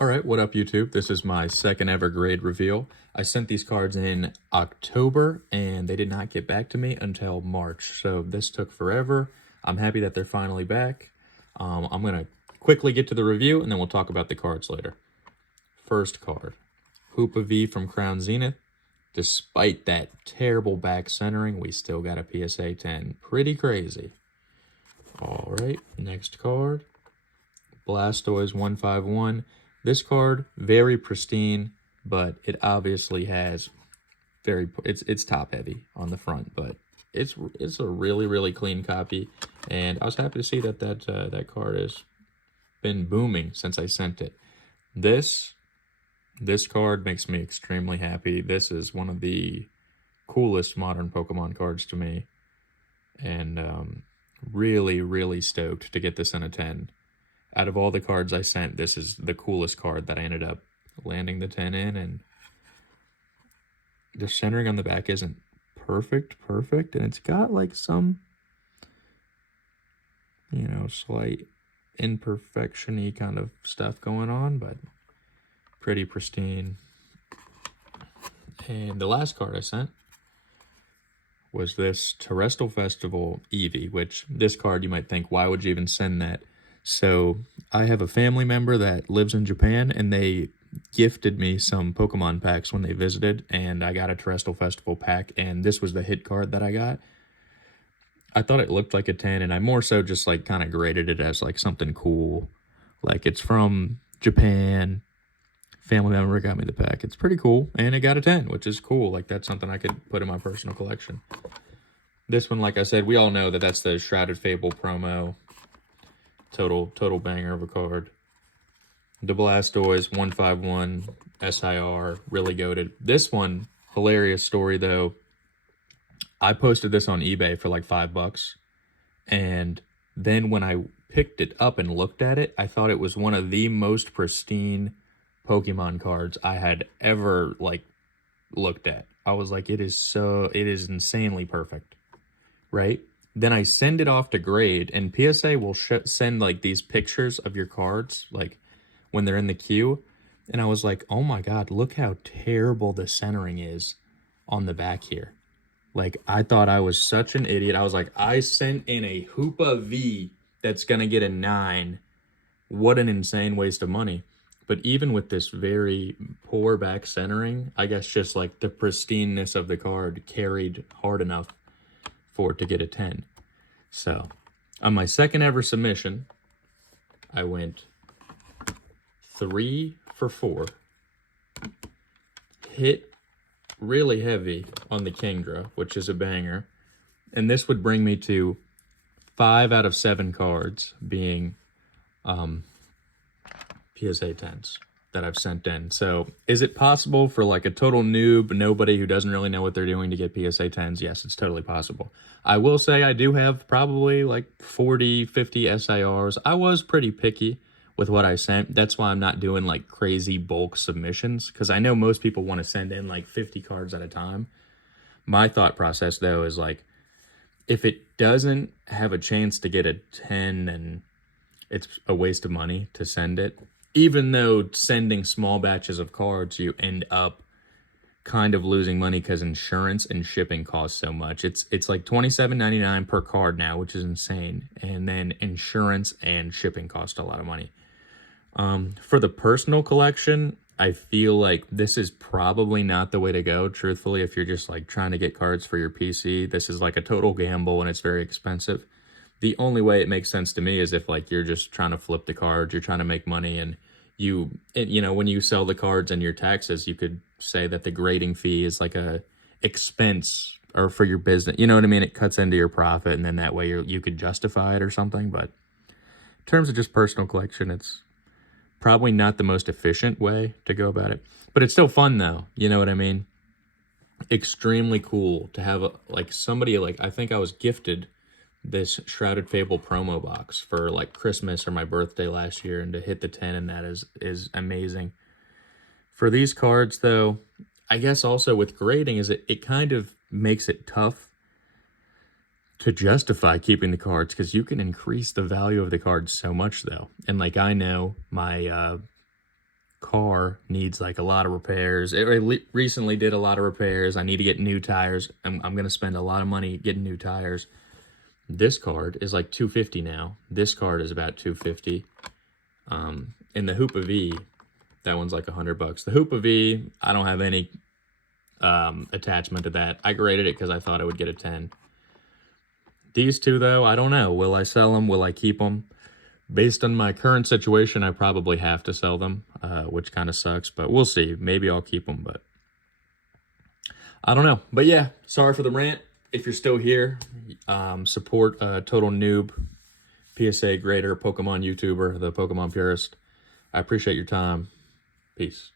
All right, what up, YouTube? This is my second ever grade reveal. I sent these cards in October, and they did not get back to me until March, so this took forever. I'm happy that they're finally back. I'm going to quickly get to the review, and then we'll talk about the cards later. First card, Hoopa V from Crown Zenith. Despite that terrible back centering, we still got a PSA 10. Pretty crazy. All right, next card, Blastoise 151. This card, very pristine, but it obviously has it's top heavy on the front, but it's a really clean copy, and I was happy to see that that card has been booming since I sent it. This card makes me extremely happy. This is one of the coolest modern Pokemon cards to me, and really stoked to get this in a 10. Out of all the cards I sent, this is the coolest card that I ended up landing the 10 in, and the centering on the back isn't perfect, and it's got like some, slight imperfection-y kind of stuff going on, but pretty pristine. And the last card I sent was this Terrestrial Festival Eevee, which this card you might think, why would you even send that? So I have a family member that lives in Japan, and they gifted me some Pokemon packs when they visited, and I got a Terrestrial Festival pack, and this was the hit card that I got. I thought it looked like a 10, and I more so just like kind of graded it as like something cool. Like, it's from Japan. Family member got me the pack. It's pretty cool, and it got a 10, which is cool. Like, that's something I could put in my personal collection. This one, like I said, we all know that that's the Shrouded Fable promo. Total banger of a card. The Blastoise 151 SIR, really goated. This one, hilarious story though. I posted this on eBay for like $5, and then when I picked it up and looked at it, I thought it was one of the most pristine Pokemon cards I had ever like looked at. I was like, it is insanely perfect, right? Then I send it off to grade, and PSA will send like these pictures of your cards like when they're in the queue, and I was like, oh my god, look how terrible the centering is on the back here. Like, I thought I was such an idiot. I was like, I sent in a Hoopa V that's gonna get a 9. What an insane waste of money. But even with this very poor back centering, I guess just like the pristineness of the card carried hard enough for it to get a 10. So on my second ever submission, I went 3 for 4, hit really heavy on the Kingdra, which is a banger, and this would bring me to 5 out of 7 cards being PSA 10s that I've sent in. So is it possible for like a total noob, nobody who doesn't really know what they're doing, to get PSA 10s? Yes, it's totally possible. I will say I do have probably like 40, 50 SIRs. I was pretty picky with what I sent. That's why I'm not doing like crazy bulk submissions, because I know most people want to send in like 50 cards at a time. My thought process though is like, if it doesn't have a chance to get a 10, then it's a waste of money to send it. Even though sending small batches of cards, you end up kind of losing money because insurance and shipping costs so much. It's like $27.99 per card now, which is insane. And then insurance and shipping cost a lot of money. For the personal collection, I feel like this is probably not the way to go, truthfully. If you're just like trying to get cards for your PC, this is like a total gamble, and it's very expensive. The only way it makes sense to me is if like you're just trying to flip the cards, you're trying to make money, and when you sell the cards and your taxes, you could say that the grading fee is like a expense or for your business. You know what I mean? It cuts into your profit, and then that way you could justify it or something. But in terms of just personal collection, it's probably not the most efficient way to go about it. But it's still fun though. You know what I mean? Extremely cool to have like somebody, like I think I was gifted this Shrouded Fable promo box for like Christmas or my birthday last year, and to hit the 10 and that is amazing. For these cards though, I guess also with grading is it kind of makes it tough to justify keeping the cards, because you can increase the value of the cards so much though. And like, I know my car needs like a lot of repairs. It recently did a lot of repairs. I need to get new tires. I'm going to spend a lot of money getting new tires. This card is like $250 now. This card is about $250. And the Hoopa V, that one's like $100. The Hoopa V, I don't have any attachment to that. I graded it because I thought I would get a 10. These two, though, I don't know. Will I sell them? Will I keep them? Based on my current situation, I probably have to sell them, which kind of sucks, but we'll see. Maybe I'll keep them, but I don't know. But yeah, sorry for the rant. If you're still here, support Total Noob, PSA grader, Pokemon YouTuber, the Pokemon Purist. I appreciate your time. Peace.